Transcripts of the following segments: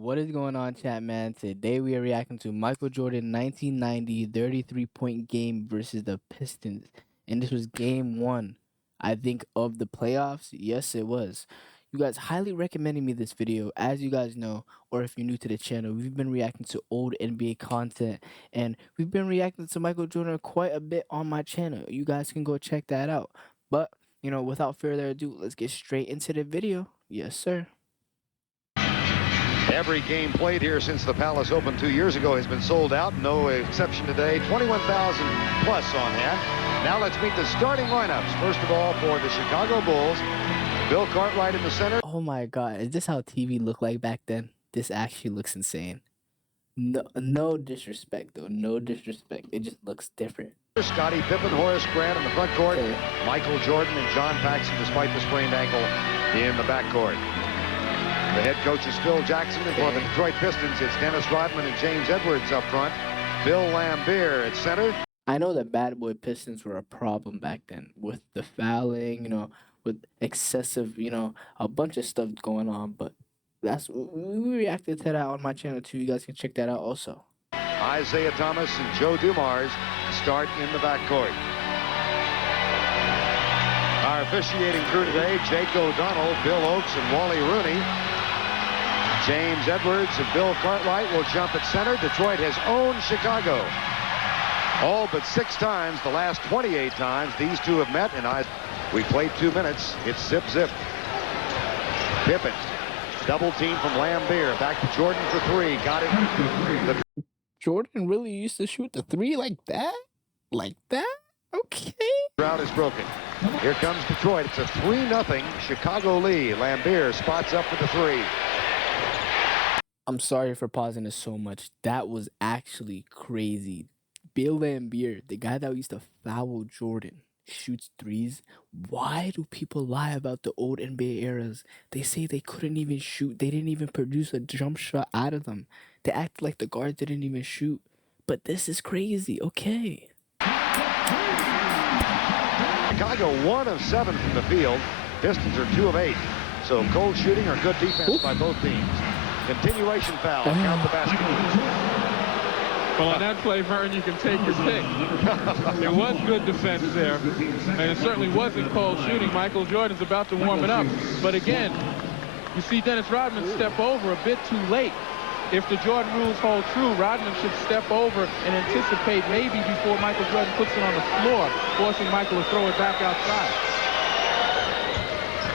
What is going on, chat man? Today we are reacting to Michael Jordan 1990 33-point game versus the Pistons. And this was game one, I think, of the playoffs. Yes, it was. You guys highly recommended me this video. As you guys know, or if you're new to the channel, we've been reacting to old NBA content. And we've been reacting to Michael Jordan quite a bit on my channel. You guys can go check that out. But, without further ado, let's get straight into the video. Yes, sir. Every game played here since the Palace opened 2 years ago has been sold out. No exception today. 21,000 plus on hand. Now let's meet the starting lineups. First of all, for the Chicago Bulls, Bill Cartwright in the center. Oh my God, is this how TV looked like back then? This actually looks insane. No disrespect though, no disrespect. It just looks different. Scottie Pippen, Horace Grant in the front court. Okay. Michael Jordan and John Paxson, despite the sprained ankle, in the back court. The head coach is Phil Jackson, and for the Detroit Pistons, it's Dennis Rodman and James Edwards up front. Bill Laimbeer at center. I know that bad boy Pistons were a problem back then with the fouling, with excessive, a bunch of stuff going on. But we reacted to that on my channel too. You guys can check that out also. Isaiah Thomas and Joe Dumars start in the backcourt. Our officiating crew today, Jake O'Donnell, Bill Oakes, and Wally Rooney. James Edwards and Bill Cartwright will jump at center. Detroit has owned Chicago all but 6 times. The last 28 times these two have met, and we played 2 minutes. It's zip-zip. Pippen, double team from Laimbeer. Back to Jordan for 3. Got it. Jordan really used to shoot the 3 like that? Like that? Okay. Drought is broken. Here comes Detroit. It's a 3-0 Chicago lead. Laimbeer spots up for the 3. I'm sorry for pausing this so much. That was actually crazy. Bill Laimbeer, the guy that used to foul Jordan, shoots 3s. Why do people lie about the old NBA eras? They say they couldn't even shoot. They didn't even produce a jump shot out of them. They act like the guards didn't even shoot. But this is crazy. Okay. Chicago 1 of 7 from the field. Pistons are 2 of 8. So cold shooting or good defense by both teams. Continuation foul. Count the basket. Well, on that play, Vern, you can take your pick. There was good defense there, and it certainly wasn't cold shooting. Michael Jordan's about to warm it up. But again, you see Dennis Rodman step over a bit too late. If the Jordan rules hold true, Rodman should step over and anticipate maybe before Michael Jordan puts it on the floor, forcing Michael to throw it back outside.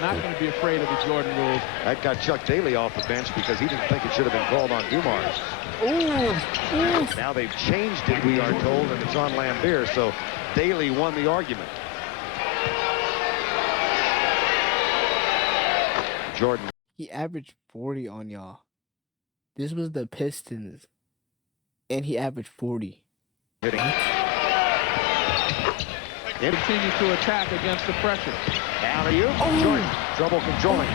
Not going to be afraid of the Jordan rules. That got Chuck Daly off the bench because he didn't think it should have been called on Dumars. Ooh. Now they've changed it, we are told, and it's on Laimbeer, so Daly won the argument. Jordan. He averaged 40 on y'all. This was the Pistons, and he averaged 40. Hitting. Continue to attack against the pressure. Alley-oop. Jordan. Trouble controlling.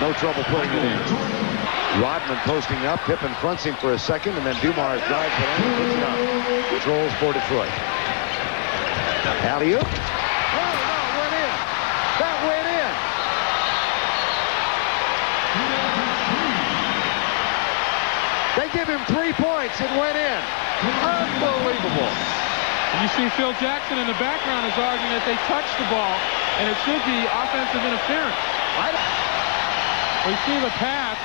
No trouble putting it in. Rodman posting up. Pippen fronts him for a second, and then Dumars drives it in and puts it up. Controls for Detroit. Alley-oop. Oh, no, it went in. That went in. They give him 3 points. It went in. Unbelievable. And you see Phil Jackson in the background is arguing that they touched the ball, and it should be offensive interference. We see the pass.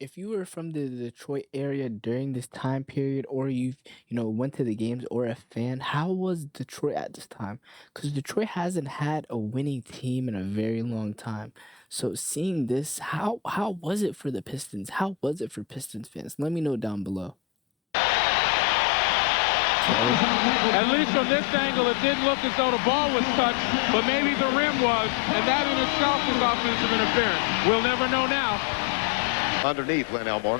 If you were from the Detroit area during this time period, or you've went to the games, or a fan, how was Detroit at this time? Because Detroit hasn't had a winning team in a very long time. So seeing this, how was it for the Pistons? How was it for Pistons fans? Let me know down below. At least from this angle, it didn't look as though the ball was touched, but maybe the rim was, and that in itself is offensive interference. We'll never know now. Underneath, Len Elmore.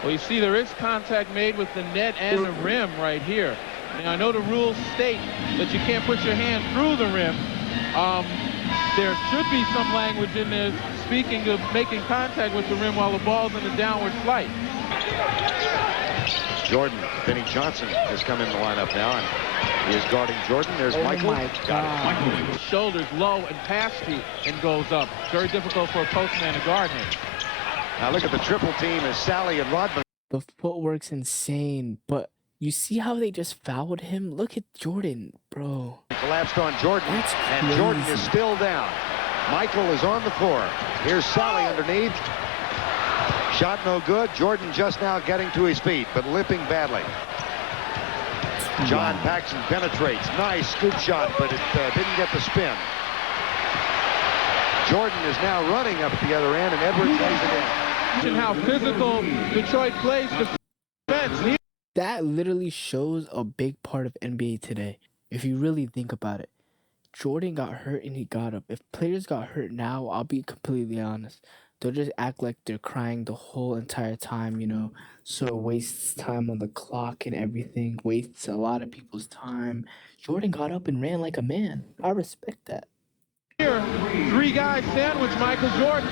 Well, you see there is contact made with the net and the rim right here. Now, I know the rules state that you can't put your hand through the rim. There should be some language in there speaking of making contact with the rim while the ball's in a downward flight. Jordan, Benny Johnson has come in the lineup now, and he is guarding Jordan. There's Michael. My God. Shoulders low and past you and goes up. Very difficult for a postman to guard him. Now look at the triple team as Sally and Rodman. The footwork's insane, but you see how they just fouled him? Look at Jordan, bro. Collapsed on Jordan, That's and Jordan is crazy. still down. Michael is on the floor. Here's Sally underneath. Shot no good. Jordan just now getting to his feet, but limping badly. John Paxson penetrates. Nice scoop shot, but it didn't get the spin. Jordan is now running up at the other end, and Edwards lays it in. And how physical Detroit plays defense. That literally shows a big part of NBA today. If you really think about it. Jordan got hurt and he got up. If players got hurt now, I'll be completely honest. They'll just act like they're crying the whole entire time, you know. So it wastes time on the clock and everything. Wastes a lot of people's time. Jordan got up and ran like a man. I respect that. Here, three guys sandwich Michael Jordan.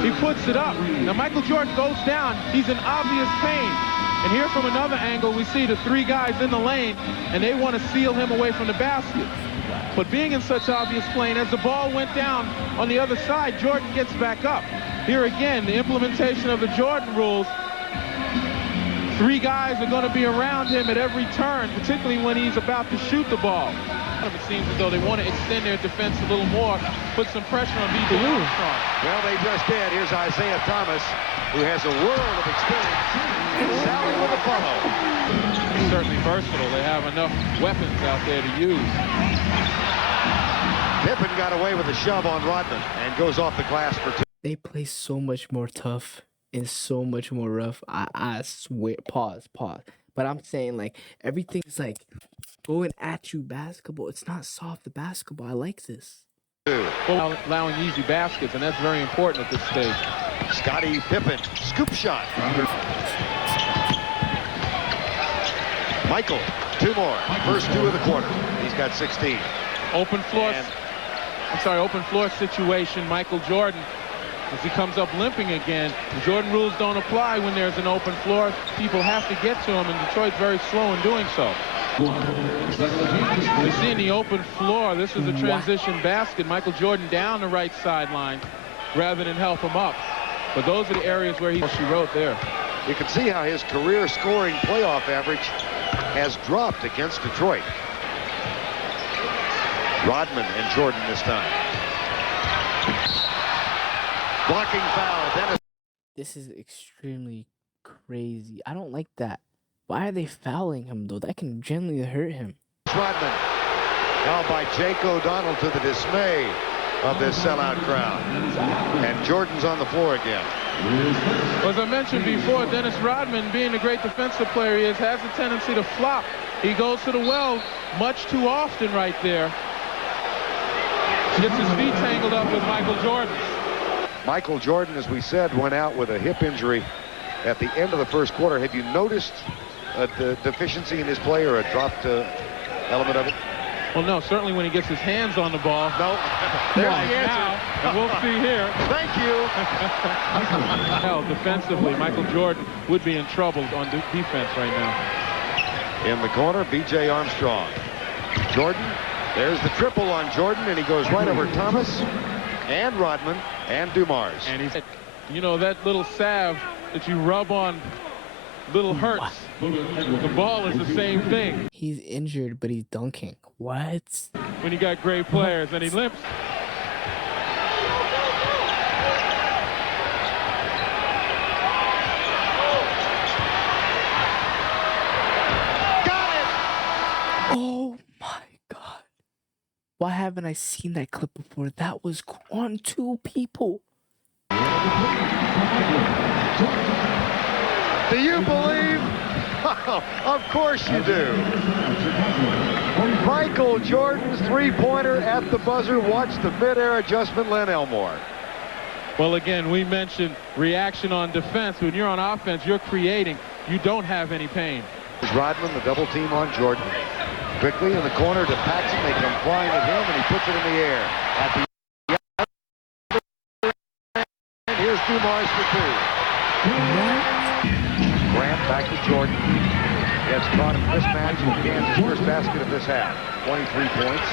He puts it up. Now Michael Jordan goes down. He's in obvious pain. And here from another angle, we see the three guys in the lane, and they want to seal him away from the basket. But being in such obvious pain, as the ball went down on the other side, Jordan gets back up. Here again, the implementation of the Jordan rules. Three guys are going to be around him at every turn, particularly when he's about to shoot the ball. It seems as though they want to extend their defense a little more, put some pressure on B.J. Armstrong. Well, they just did. Here's Isaiah Thomas, who has a world of experience. And Sally with a follow. Certainly versatile. They have enough weapons out there to use. Pippen got away with a shove on Rodman and goes off the glass for two. They play so much more tough and so much more rough. I swear. Pause. But I'm saying, like, everything's like going at you basketball. It's not soft basketball. I like this. Allowing easy baskets, and that's very important at this stage. Scottie Pippen, scoop shot. Michael, two more. First two of the quarter. He's got 16. Open floor situation. Michael Jordan, as he comes up limping again. The Jordan rules don't apply when there's an open floor. People have to get to him, and Detroit's very slow in doing so. You see in the open floor, this is a transition basket. Michael Jordan down the right sideline rather than help him up. But those are the areas where she wrote there. You can see how his career scoring playoff average has dropped against Detroit. Rodman and Jordan this time. Blocking foul. Dennis. This is extremely crazy. I don't like that. Why are they fouling him, though? That can generally hurt him. Rodman. Now by Jake O'Donnell, to the dismay of this sellout crowd. And Jordan's on the floor again. As I mentioned before, Dennis Rodman, being the great defensive player he is, has a tendency to flop. He goes to the well much too often right there. Gets his feet tangled up with Michael Jordan. Michael Jordan, as we said, went out with a hip injury at the end of the first quarter. Have you noticed a deficiency in his play or a dropped element of it? Well, no, certainly when he gets his hands on the ball. No. There's the answer. Now, and we'll see here. Thank you. Hell, defensively, Michael Jordan would be in trouble on defense right now. In the corner, B.J. Armstrong. Jordan, there's the triple on Jordan, and he goes right over Thomas and Rodman and Dumars. And he's, you know, that little salve that you rub on little hurts. The ball is the same thing. He's injured, but he's dunking. What? When you got great players and he limps. Got it! Oh my God. Why haven't I seen that clip before? That was on two people. Do you believe? Of course you do. Michael Jordan's three-pointer at the buzzer. Watch the mid-air adjustment, Len Elmore. Well, again, we mentioned reaction on defense. When you're on offense, you're creating. You don't have any pain. Rodman, the double team on Jordan. Quickly in the corner to Paxson. They come flying at him, and he puts it in the air. At the end, here's Dumars for two. Grant back to Jordan. Gets caught in mismatch and Kansas' first basket of this half. 23 points.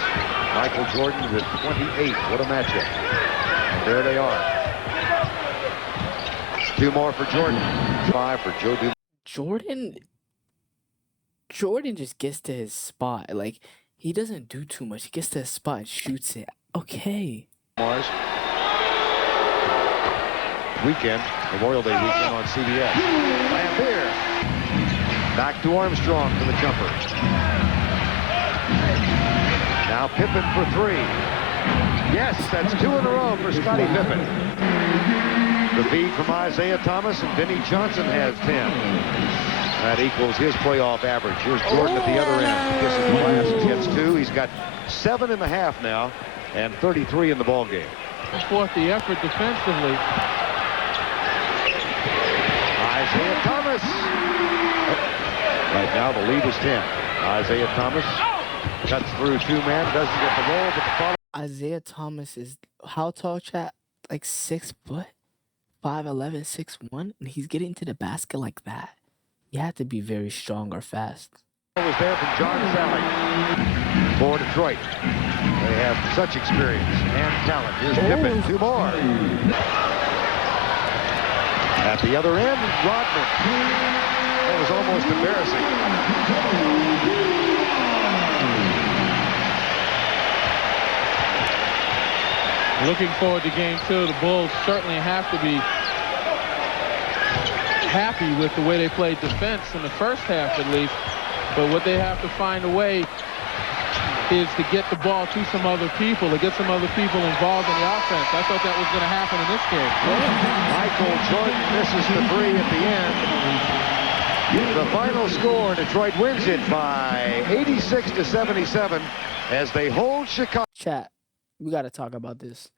Michael Jordan with 28. What a matchup. And there they are. 2 more for Jordan. 5 for Joe Dumars. Jordan just gets to his spot. Like, he doesn't do too much. He gets to his spot and shoots it. Okay. Weekend, Memorial Day weekend on CBS. Lambeer. Back to Armstrong for the jumper. Now Pippen for 3. Yes, that's 2 in a row for Scottie Pippen. The feed from Isaiah Thomas, and Vinnie Johnson has 10. That equals his playoff average. Here's Jordan at the other end. Kisses the glass and gets 2. He's got 7.5 now and 33 in the ball game. Fourth the effort defensively. Isaiah Thomas. Right now the lead is 10. Isaiah Thomas cuts through 2 men, doesn't get the roll, but the follow. Isaiah Thomas is how tall, chat? Like 6 foot? 5'11", 6'1", and he's getting to the basket like that. You have to be very strong or fast. Was there from John Sally for Detroit. They have such experience and talent. Here's Pippen, 2 more. At the other end, Rodman. That was almost embarrassing. Looking forward to game 2. The Bulls certainly have to be happy with the way they played defense in the first half at least. But what they have to find a way is to get the ball to some other people, to get some other people involved in the offense. I thought that was going to happen in this game. Michael Jordan misses the 3 at the end. The final score, Detroit wins it by 86-77 as they hold Chicago. Chat, we got to talk about this.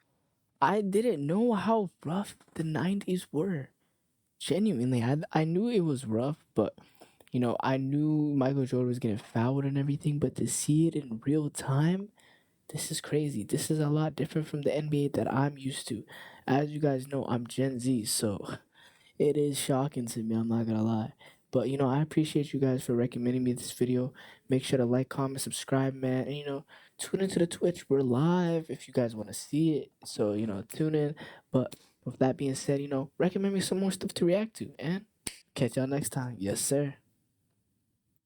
I didn't know how rough the 90s were. Genuinely, I knew it was rough, but, you know, I knew Michael Jordan was getting fouled and everything, but to see it in real time, this is crazy. This is a lot different from the NBA that I'm used to. As you guys know, I'm Gen Z, so it is shocking to me, I'm not gonna lie. But, you know, I appreciate you guys for recommending me this video. Make sure to like, comment, subscribe, man. And, you know, tune into the Twitch. We're live if you guys want to see it. So, you know, tune in. But with that being said, you know, recommend me some more stuff to react to. And catch y'all next time. Yes, sir.